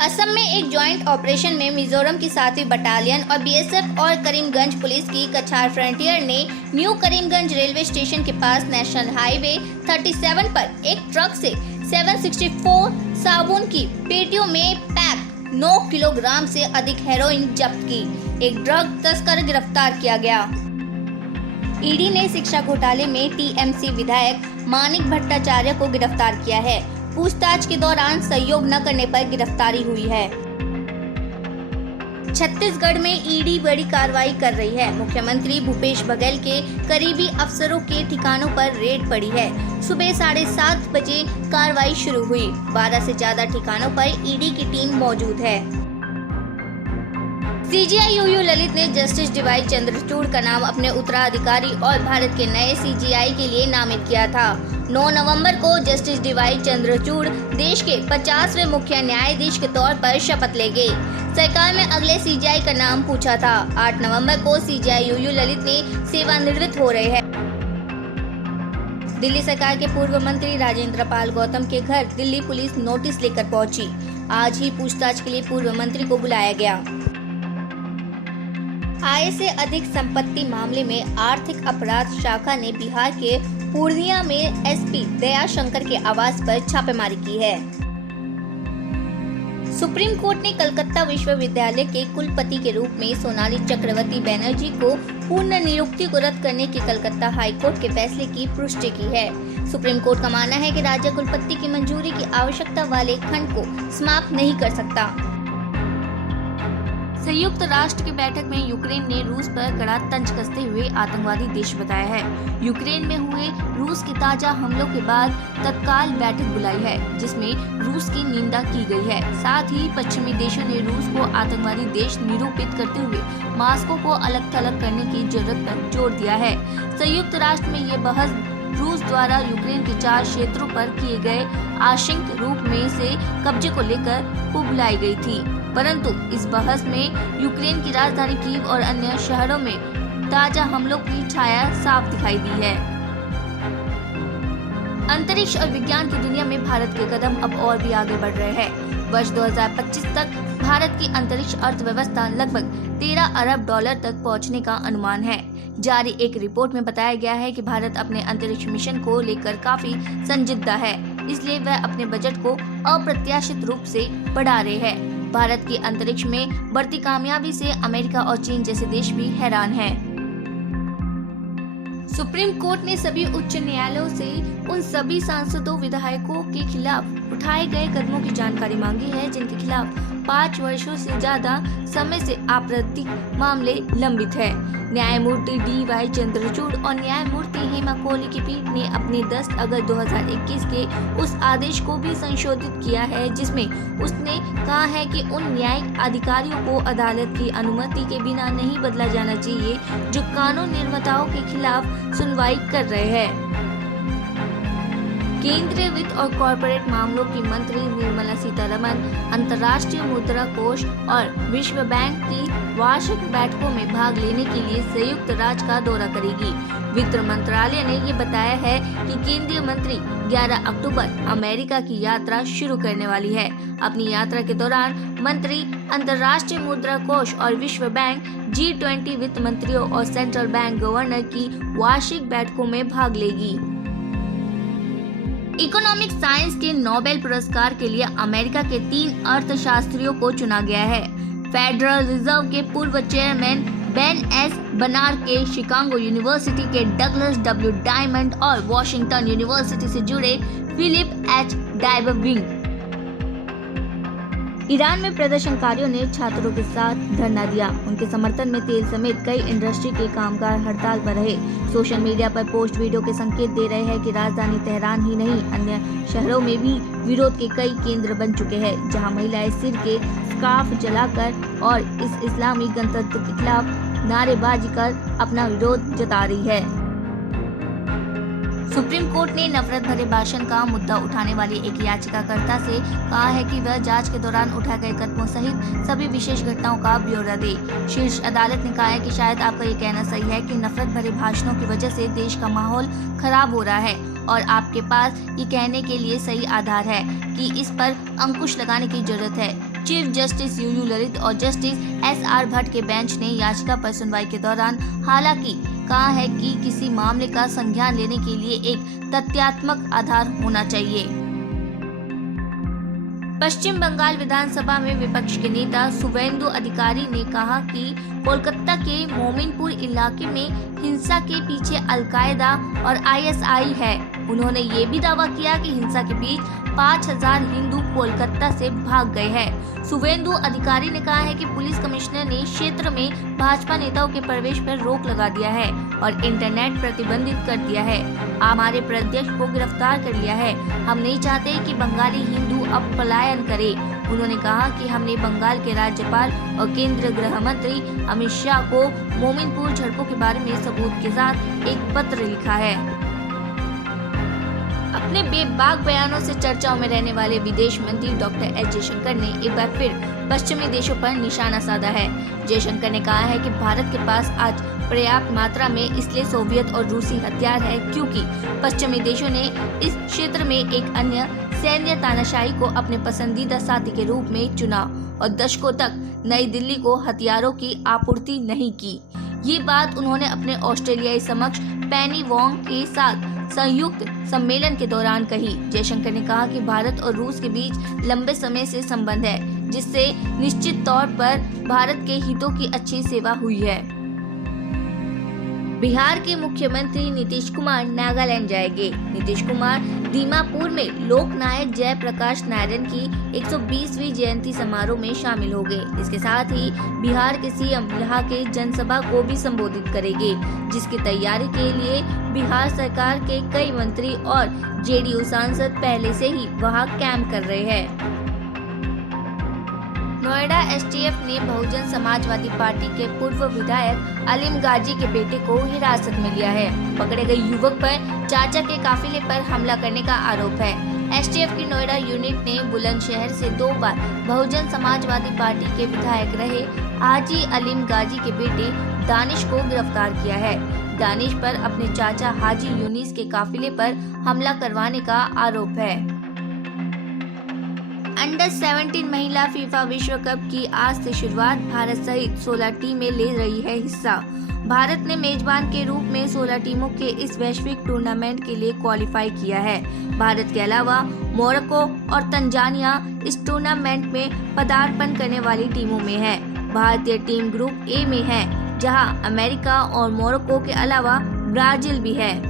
असम में एक joint operation में मिजोरम की 7वीं बटालियन और बीएसएफ और करीमगंज पुलिस की कछार फ्रंटियर ने न्यू करीमगंज रेलवे स्टेशन के पास नेशनल हाईवे 37 पर एक ट्रक से 764 साबुन की पेटियों में पैक 9 किलोग्राम से अधिक हेरोइन जब्त की। एक ड्रग तस्कर गिरफ्तार किया गया। ईडी ने शिक्षा घोटाले में टीएमसी विधायक मानिक भट्टाचार्य को गिरफ्तार किया है। पूछताछ के दौरान सहयोग न करने पर गिरफ्तारी हुई है। छत्तीसगढ़ में ईडी बड़ी कार्रवाई कर रही है। मुख्यमंत्री भूपेश बघेल के करीबी अफसरों के ठिकानों पर रेड पड़ी है। सुबह 7:30 बजे कार्रवाई शुरू हुई। 12 से ज्यादा ठिकानों पर ईडी की टीम मौजूद है। सीजीआई यूयू ललित ने जस्टिस डीवाई चंद्रचूड़ का नाम अपने उत्तराधिकारी और भारत के नए सीजीआई के लिए नामित किया था। 9 नवंबर को जस्टिस डीवाई चंद्रचूड़ देश के 50वें मुख्य न्यायाधीश के तौर पर शपथ लेंगे। सरकार में अगले सीजीआई का नाम पूछा था। 8 नवंबर को सीजीआई यूयू ललित ने सेवानिवृत्त हो रहे हैं। दिल्ली सरकार के पूर्व मंत्री राजेंद्र पाल गौतम के घर दिल्ली पुलिस नोटिस लेकर पहुंची। आज ही पूछताछ के लिए पूर्व मंत्री को बुलाया गया। आय से अधिक संपत्ति मामले में आर्थिक अपराध शाखा ने बिहार के पूर्णिया में एसपी दया शंकर के आवास पर छापेमारी की है। सुप्रीम कोर्ट ने कलकत्ता विश्वविद्यालय के कुलपति के रूप में सोनाली चक्रवर्ती बनर्जी को पूर्ण नियुक्ति को रद्द करने के कलकत्ता हाई कोर्ट के फैसले की पुष्टि की है। सुप्रीम कोर्ट का मानना है कि राज्य कुलपति की मंजूरी की आवश्यकता वाले खंड को समाप्त नहीं कर सकता। संयुक्त राष्ट्र की बैठक में यूक्रेन ने रूस पर कड़ा तंज कसते हुए आतंकवादी देश बताया है। यूक्रेन में हुए रूस के ताजा हमलों के बाद तत्काल बैठक बुलाई है, जिसमें रूस की निंदा की गई है। साथ ही पश्चिमी देशों ने रूस को आतंकवादी देश निरूपित करते हुए मास्को को अलग थलग करने की जरूरत पर जोर दिया है। संयुक्त राष्ट्र में ये बहस रूस द्वारा यूक्रेन के 4 क्षेत्रों पर किए गए आंशिक रूप में से कब्जे को लेकर को बुलाई गई थी, परंतु इस बहस में यूक्रेन की राजधानी कीव और अन्य शहरों में ताजा हमलों की छाया साफ दिखाई दी है। अंतरिक्ष और विज्ञान की दुनिया में भारत के कदम अब और भी आगे बढ़ रहे हैं। वर्ष 2025 तक भारत की अंतरिक्ष अर्थव्यवस्था लगभग 13 अरब डॉलर तक पहुंचने का अनुमान है। जारी एक रिपोर्ट में बताया गया है कि भारत अपने अंतरिक्ष मिशन को लेकर काफी संजीदा है, इसलिए वह अपने बजट को अप्रत्याशित रूप से बढ़ा रहे हैं। भारत की अंतरिक्ष में बढ़ती कामयाबी से अमेरिका और चीन जैसे देश भी हैरान हैं। सुप्रीम कोर्ट ने सभी उच्च न्यायालयों से उन सभी सांसदों विधायकों के खिलाफ उठाए गए कदमों की जानकारी मांगी है, जिनके खिलाफ 5 वर्षों से ज्यादा समय से आपराधिक मामले लंबित है। न्यायमूर्ति डीवाई चंद्रचूड़ और न्यायमूर्ति हेमा कोहली की पीठ ने अपने 10 अगस्त 2021 के उस आदेश को भी संशोधित किया है, जिसमें उसने कहा है कि उन न्यायिक अधिकारियों को अदालत की अनुमति के बिना नहीं बदला जाना चाहिए, जो कानून निर्माताओं के खिलाफ सुनवाई कर रहे हैं। केंद्रीय वित्त और कॉरपोरेट मामलों की मंत्री निर्मला सीतारमण अंतर्राष्ट्रीय मुद्रा कोष और विश्व बैंक की वार्षिक बैठकों में भाग लेने के लिए संयुक्त राज्य का दौरा करेगी। वित्त मंत्रालय ने ये बताया है कि केंद्रीय मंत्री 11 अक्टूबर अमेरिका की यात्रा शुरू करने वाली है। अपनी यात्रा के दौरान मंत्री अंतर्राष्ट्रीय मुद्रा कोष और विश्व बैंक, G20 वित्त मंत्रियों और सेंट्रल बैंक गवर्नर की वार्षिक बैठकों में भाग लेगी। इकोनॉमिक साइंस के नोबेल पुरस्कार के लिए अमेरिका के 3 अर्थशास्त्रियों को चुना गया है। फेडरल रिजर्व के पूर्व chairman Ben S Bernanke, Chicago University के डगलस डब्ल्यू डायमंड और वॉशिंगटन यूनिवर्सिटी से जुड़े फिलिप एच डाइबविंग। ईरान में प्रदर्शनकारियों ने छात्रों के साथ धरना दिया। उनके समर्थन में तेल समेत कई इंडस्ट्री के कामगार हड़ताल पर रहे। सोशल मीडिया पर पोस्ट वीडियो के संकेत दे रहे हैं कि राजधानी तेहरान ही नहीं, अन्य शहरों में भी विरोध के कई केंद्र बन चुके हैं, जहां महिलाएं सिर के स्कार्फ जलाकर और इस इस्लामी गणतंत्र के खिलाफ नारेबाजी कर अपना विरोध जता रही है। सुप्रीम कोर्ट ने नफरत भरे भाषण का मुद्दा उठाने वाली एक याचिकाकर्ता से कहा है कि वह जांच के दौरान उठाए गए कदमों सहित सभी विशेष घटनाओं का ब्यौरा दे। शीर्ष अदालत ने कहा है कि शायद आपका ये कहना सही है कि नफरत भरे भाषणों की वजह से देश का माहौल खराब हो रहा है, और आपके पास ये कहने के लिए सही आधार है कि इस पर अंकुश लगाने की जरूरत है। चीफ जस्टिस यूयू ललित और जस्टिस SR भट्ट के बेंच ने याचिका पर सुनवाई के दौरान हालांकि कहा है कि किसी मामले का संज्ञान लेने के लिए एक तथ्यात्मक आधार होना चाहिए। पश्चिम बंगाल विधानसभा में विपक्ष के नेता शुवेंदु अधिकारी ने कहा कि कोलकाता के मोमिनपुर इलाके में हिंसा के पीछे अलकायदा और ISI है। उन्होंने ये भी दावा किया कि हिंसा के बीच 5000 हिंदू कोलकाता से भाग गए हैं। शुवेंदु अधिकारी ने कहा है कि पुलिस कमिश्नर ने क्षेत्र में भाजपा नेताओं के प्रवेश पर रोक लगा दिया है और इंटरनेट प्रतिबंधित कर दिया है। हमारे प्रत्यक्ष को गिरफ्तार कर लिया है। हम नहीं चाहते कि बंगाली हिंदू अब पलायन करे। उन्होंने कहा कि हमने बंगाल के राज्यपाल और केंद्रीय गृह मंत्री अमित शाह को मोमिनपुर झड़पों के बारे में सबूत के साथ एक पत्र लिखा है। अपने बेबाक बयानों से चर्चाओं में रहने वाले विदेश मंत्री डॉक्टर एस जयशंकर ने एक बार फिर पश्चिमी देशों पर निशाना साधा है। जयशंकर ने कहा है कि भारत के पास आज पर्याप्त मात्रा में इसलिए सोवियत और रूसी हथियार है क्योंकि पश्चिमी देशों ने इस क्षेत्र में एक अन्य सैन्य तानाशाही को अपने पसंदीदा साथी के रूप में चुना और दशकों तक नई दिल्ली को हथियारों की आपूर्ति नहीं की। ये बात उन्होंने अपने ऑस्ट्रेलियाई समक्ष पेनी वोंग के साथ संयुक्त सम्मेलन के दौरान कही। जयशंकर ने कहा कि भारत और रूस के बीच लंबे समय से संबंध है, जिससे निश्चित तौर पर भारत के हितों की अच्छी सेवा हुई है। बिहार के मुख्यमंत्री नीतीश कुमार नागालैंड जाएंगे। नीतीश कुमार दीमापुर में लोकनायक जयप्रकाश नारायण की 120वीं जयंती समारोह में शामिल होंगे। इसके साथ ही बिहार के सीएम यहां के जनसभा को भी संबोधित करेंगे, जिसकी तैयारी के लिए बिहार सरकार के कई मंत्री और JDU सांसद पहले से ही वहां कैंप कर रहे हैं। नोएडा STF ने बहुजन समाजवादी पार्टी के पूर्व विधायक अलीम गाजी के बेटे को हिरासत में लिया है। पकड़े गए युवक पर चाचा के काफिले पर हमला करने का आरोप है। STF की नोएडा यूनिट ने बुलंदशहर से 2 बार बहुजन समाजवादी पार्टी के विधायक रहे हाजी अलीम गाजी के बेटे दानिश को गिरफ्तार किया है। दानिश पर अपने चाचा हाजी यूनिस के काफिले पर हमला करवाने का आरोप है। अंडर 17 महिला फीफा विश्व कप की आज से शुरुआत भारत सहित 16 टीमें ले रही है हिस्सा। भारत ने मेजबान के रूप में 16 टीमों के इस वैश्विक टूर्नामेंट के लिए क्वालिफाई किया है। भारत के अलावा मोरक्को और तंजानिया इस टूर्नामेंट में पदार्पण करने वाली टीमों में है। भारतीय टीम ग्रुप A में है, जहां अमेरिका और मोरक्को के अलावा ब्राजील भी है।